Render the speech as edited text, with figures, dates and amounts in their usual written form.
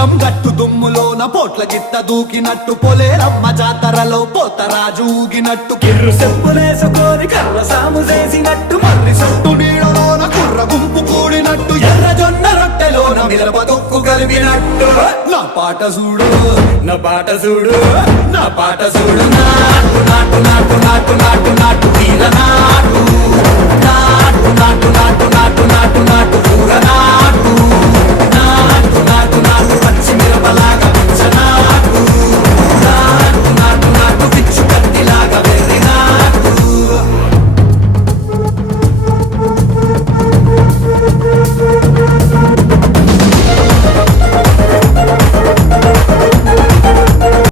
పొలం గట్టు దుమ్ములోన పోట్ల గిత్త దూకినట్టు పొలేరమ్మ జాతరలో పోతరాజు ఊగినట్టు కిర్రు చెప్పులేసుకొని కర్ర సాము చేసినట్టు మర్రి సొట్టు నీడలోన కుర్ర గుంపు కూడినట్టు ఎర్ర జొన్న రొట్టెలోన మిరప తొక్కు కలిపినట్టు నా పాట చూడు నా పాట చూడు నా పాట చూడు నాటు నాటు నాటు నాటు నాటు నాటు తీర నాటు నాటు నాటు నాటు నాటు నాటు నాటు పూర నాటు